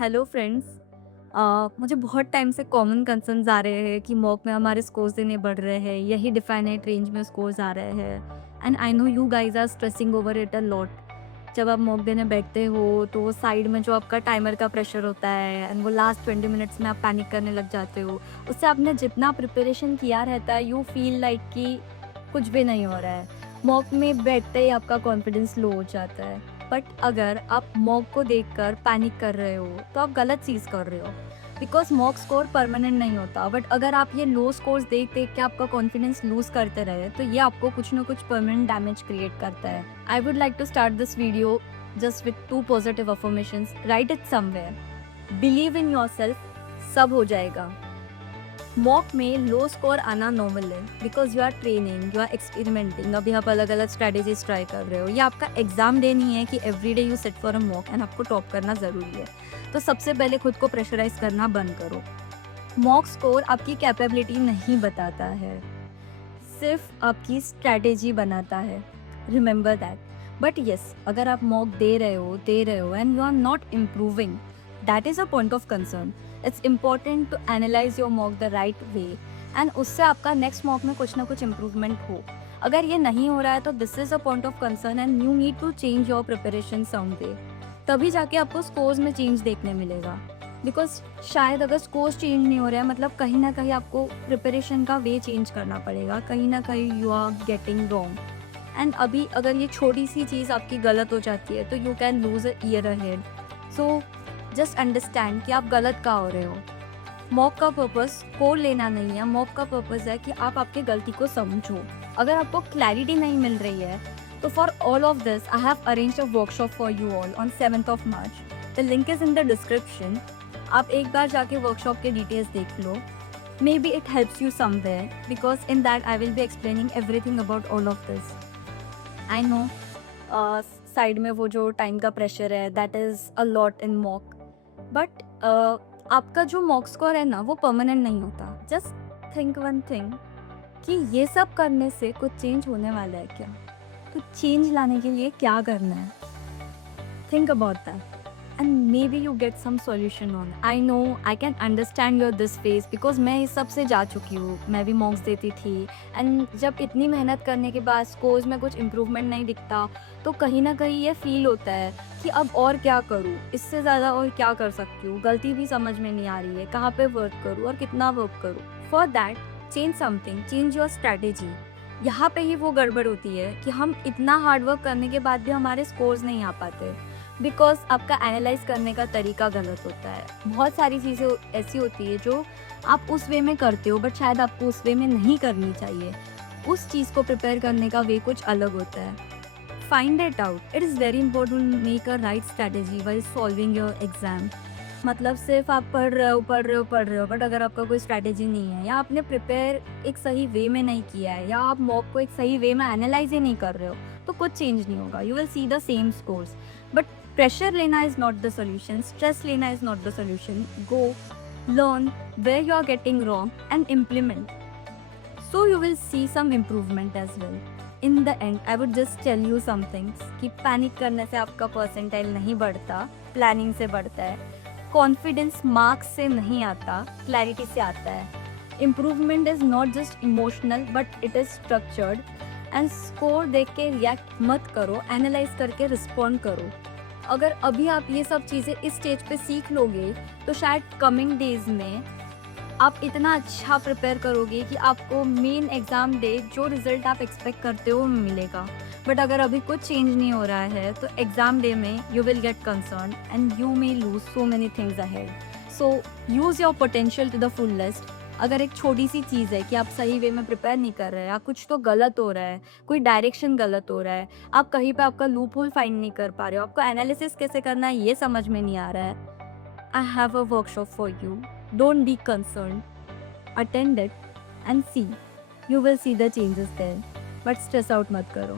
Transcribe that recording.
Hello friends. मुझे बहुत time से कॉमन कंसर्न्स आ रहे हैं कि मॉक में हमारे स्कोर्स दिन बढ़ रहे हैं, यही डिफाइनाइट रेंज में स्कोर्स आ रहे हैं and I know you guys are stressing over it a lot. जब आप मॉक देने बैठते हो तो साइड में जो आपका टाइमर का प्रेशर होता है एंड वो लास्ट 20 मिनट्स में आप पैनिक करने लग जाते हो। उससे आपने जितना प्रिपरेशन किया रहता है यू फील लाइक कि कुछ भी नहीं हो रहा है। मॉक में बैठते ही आपका कॉन्फिडेंस लो हो जाता है। बट अगर आप मॉक को देखकर पैनिक कर रहे हो तो आप गलत चीज़ कर रहे हो, बिकॉज मॉक स्कोर परमानेंट नहीं होता। बट अगर आप ये लो स्कोर्स देख देख के आपका कॉन्फिडेंस लूज करते रहे तो ये आपको कुछ ना कुछ परमानेंट डैमेज क्रिएट करता है। I would like to start this video just with 2 positive affirmations. Write it somewhere, believe in yourself, सब हो जाएगा। मॉक में लो स्कोर आना नॉर्मल है because you are training, you are experimenting. अभी आप अलग अलग स्ट्रैटेजीज ट्राई कर रहे हो। ये आपका एग्जाम डे नहीं है कि every day you set for a mock and आपको टॉप करना ज़रूरी है। तो सबसे पहले खुद को प्रेशराइज करना बंद करो। मॉक स्कोर आपकी कैपेबिलिटी नहीं बताता है, सिर्फ आपकी स्ट्रैटेजी बनाता है। Remember that. बट येस, अगर आप मॉक दे रहे हो and you are not improving, that is a point of concern. It's important to analyse your mock the right way and उससे आपका नेक्स्ट मॉक में कुछ ना कुछ इम्प्रूवमेंट हो। अगर ये नहीं हो रहा है तो this is a point of concern and you need to change your preparation some way. तभी जाके आपको स्कोर्स में चेंज देखने मिलेगा। बिकॉज शायद अगर स्कोर्स चेंज नहीं हो रहा है मतलब कहीं ना कहीं आपको प्रिपरेशन का वे चेंज करना पड़ेगा, कहीं ना कहीं you are getting wrong. And अभी अगर ये छोटी सी चीज़ आपकी गलत हो जाती है तो you can lose a year ahead. So just understand कि आप गलत कहाँ हो रहे हो। मॉक का पर्पस स्कोर लेना नहीं है, मॉक का पर्पस है कि आप आपकी गलती को समझो। अगर आपको क्लैरिटी नहीं मिल रही है तो for all of this I have arranged a workshop for you all on 7th of March। The link is in the description. आप एक बार जाके वर्कशॉप के डिटेल्स देख लो। Maybe it helps you somewhere because in that I will be explaining everything about all of this. I know side में वो जो टाइम का प्रेशर है that is a lot in mock. But आपका जो mock score है ना वो परमानेंट नहीं होता। जस्ट थिंक वन थिंग कि ये सब करने से कुछ चेंज होने वाला है क्या? तो चेंज लाने के लिए क्या करना है? Think about that and maybe you get some solution on. I know I can understand your this phase because मैं इस सब से जा चुकी हूँ। मैं भी मॉक्स देती थी एंड जब इतनी मेहनत करने के बाद स्कोर्स में कुछ इम्प्रूवमेंट नहीं दिखता तो कहीं ना कहीं ये फील होता है कि अब और क्या करूँ, इससे ज़्यादा और क्या कर सकती हूँ। गलती भी समझ में नहीं आ रही है, कहाँ पे वर्क करूँ और कितना वर्क करूँ। For that change something, change your strategy. यहाँ पे ही वो गड़बड़ होती है कि हम इतना हार्डवर्क करने के बाद भी हमारे स्कोर्स नहीं आ पाते बिकॉज आपका एनालाइज करने का तरीका गलत होता है। बहुत सारी चीज़ें ऐसी होती है जो आप उस वे में करते हो बट शायद आपको उस वे में नहीं करनी चाहिए। उस चीज़ को प्रिपेयर करने का वे कुछ अलग होता है। Find it out. It is very important to make a right strategy while solving your exam. मतलब सिर्फ आप पढ़ रहे हो बट अगर आपका कोई स्ट्रैटेजी नहीं है या आपने प्रिपेयर एक सही वे में नहीं किया है या आप मॉक को एक सही वे में एनालाइज ही नहीं कर रहे हो तो कुछ चेंज नहीं होगा। You will see the same scores. But pressure लेना is not the solution, stress लेना is not the solution. Go learn where you are getting wrong and implement, so you will see some improvement as well. In the end, I would just tell you some things कि panic करने से आपका percentile नहीं बढ़ता, planning से बढ़ता है। Confidence marks से नहीं आता, क्लैरिटी से आता है। Improvement is not just emotional but it is structured. And score देख के रिएक्ट मत करो, एनालाइज करके रिस्पॉन्ड करो। अगर अभी आप ये सब चीज़ें इस स्टेज पे सीख लोगे तो शायद कमिंग डेज में आप इतना अच्छा प्रिपेयर करोगे कि आपको मेन एग्ज़ाम डे जो रिज़ल्ट आप एक्सपेक्ट करते हो वो मिलेगा। बट अगर अभी कुछ चेंज नहीं हो रहा है तो एग्ज़ाम डे में you will get concern and you may lose so many things ahead. So use your potential to the fullest. अगर एक छोटी सी चीज़ है कि आप सही वे में प्रिपेयर नहीं कर रहे हैं या कुछ तो गलत हो रहा है, कोई डायरेक्शन गलत हो रहा है, आप कहीं पे आपका लूप होल फाइंड नहीं कर पा रहे हो, आपको एनालिसिस कैसे करना है ये समझ में नहीं आ रहा है, I have a workshop for you. Don't be concerned. Attend it and see. You will see the changes there. But stress out मत करो.